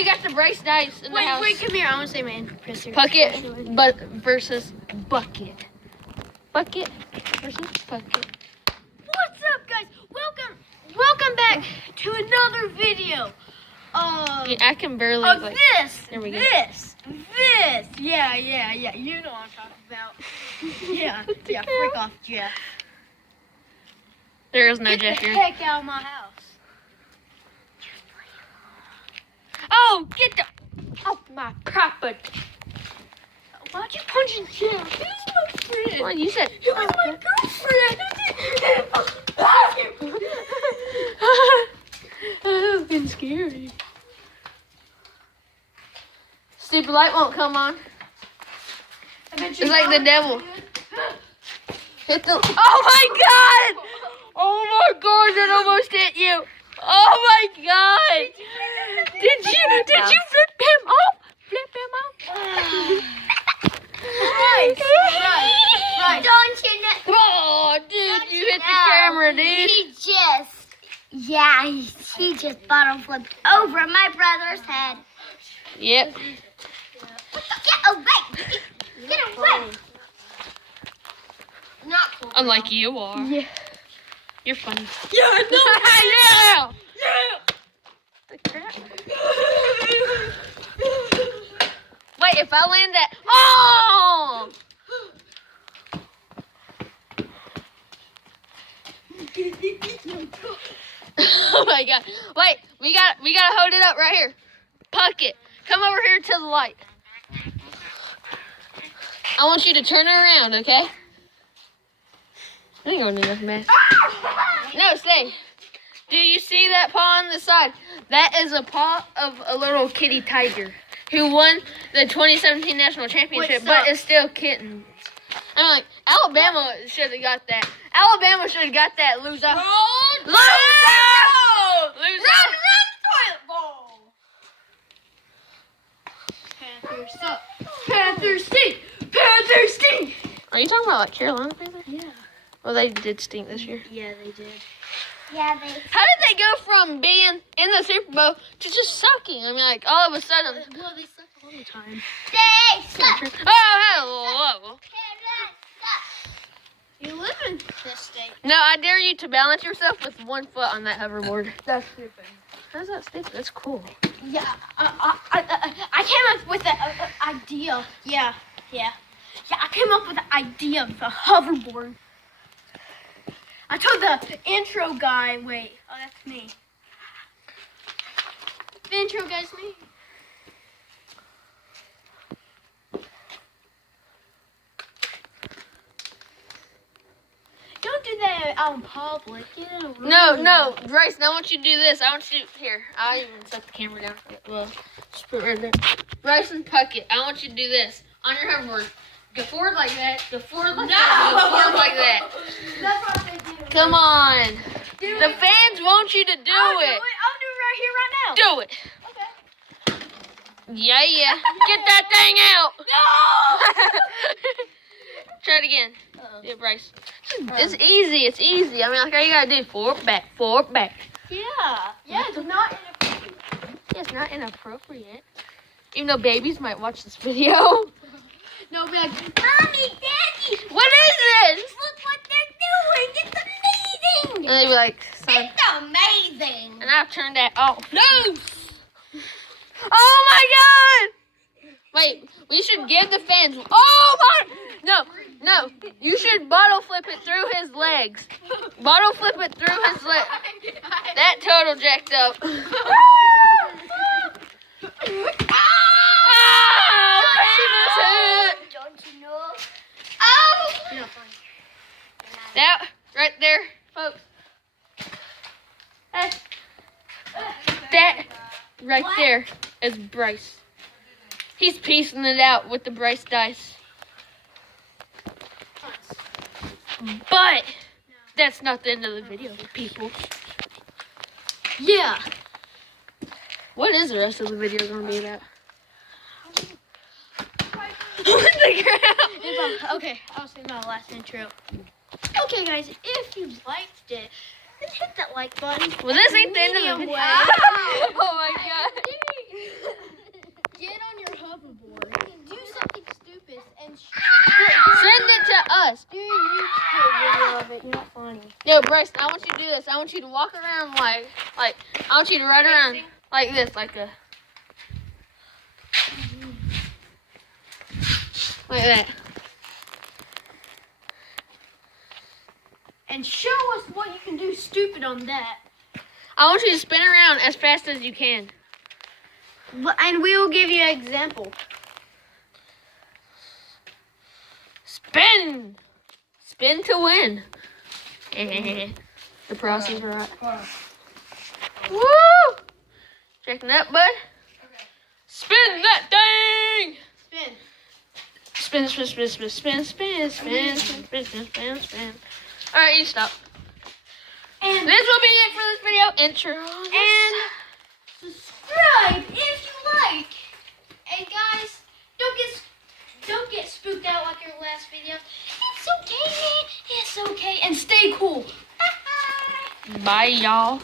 we got the Bryce dice in the house. Wait, come here. I want to say my impressor. Bucket versus bucket. Bucket versus bucket. What's up, guys? Welcome back to another video. Yeah, I can barely. Of like, this. There we go. This. Yeah. You know what I'm talking about. Yeah. Freak off, Jeff. There is no Get Jeff the here. heck out of my house. Oh, get the off my property. Why'd you punch in Jeff? He was my friend. Well, you said. He was my girlfriend. Oh, been scary. Stupid light won't come on. It's like the devil. Hit the. Oh my god! Oh my god! That almost hit you. Oh my god! Did you flip him off? Flip him off? Right. Don't you know? Oh, dude, you hit the camera, dude. He just bottom flipped over my brother's head. Yep. Get away! Get away! Not cool. Unlike you are. Yeah. You're funny. Yeah, no. Yeah. The crap. Wait, if I land that. Oh! Oh my god. Wait, we gotta hold it up right here. Puck it. Come over here to the light. I want you to turn it around, okay? I ain't gonna do nothing, man. No, stay. Do you see that paw on the side? That is a paw of a little kitty tiger who won the 2017 national championship, but is still kitten. I'm like, Alabama should have got that. Alabama should have got that, loser. Loser! Run, toilet bowl. Panthers suck. Panthers stink. Panthers stink. Are you talking about like Carolina Panthers? Yeah. Well, they did stink this year. Yeah, they did. Yeah, How did they go from being in the Super Bowl to just sucking? I mean, like, all of a sudden. Well, they suck all the time. they suck. Oh, hello. You live in this state. No, I dare you to balance yourself with one foot on that hoverboard. That's stupid. How's that stupid? That's cool. Yeah, I came up with the idea. Yeah, I came up with the idea of the hoverboard. I told the intro guy, wait, oh, that's me. The intro guy's me. Don't do that out in public. Get in a room. No, Bryson, I want you to do this. I want you to, here, I'll even set the camera down. Well, just put it right there. Bryson, puck it. I want you to do this on your hoverboard. Go forward like that, go forward like that, go forward like that. That's what they do. Come on. The fans want you to do I'll it. I'll do it right here, right now. Do it. Okay. Yeah. Get that thing out. No! Try it again. Yeah, Bryce. It's easy. I mean, like, all you gotta do, forward, back. Yeah, it's not inappropriate. Yeah, it's not inappropriate. Even though babies might watch this video. No, man. Mommy, Daddy, What is this? look what they're doing. It's amazing. And they'd be like, son. It's amazing. And I've turned that off. No! Oh my god! Wait, we should give the fans. Oh my! No. You should bottle flip it through his legs. Bottle flip it through his legs. That total jacked up. Don't you know? Oh! You're not funny. That right there, folks. That right there is Bryce. He's piecing it out with the Bryce dice. But that's not the end of the video, people. Yeah. What is the rest of the video going to be about? Okay, I'll say my last intro. Okay, guys, if you liked it, then hit that like button. Well, this ain't the end of the video. Medium way. Oh my god. it. You're not funny. Yo, Bryce, I want you to do this. I want you to walk around like I want you to run around like this, like that. And show us what you can do stupid on that. I want you to spin around as fast as you can. And we will give you an example. Spin! Spin to win. The process, right? Woo! Checking that, bud. Okay. Spin that thing! Spin. Spin, spin, spin, spin, spin, spin, spin, spin, spin, spin, spin. Alright, you stop. And This will be it for this video. Intro. And subscribe if you like. And guys, don't get spooked out like your last video. It's okay, man. It's okay. And stay cool. Bye, y'all.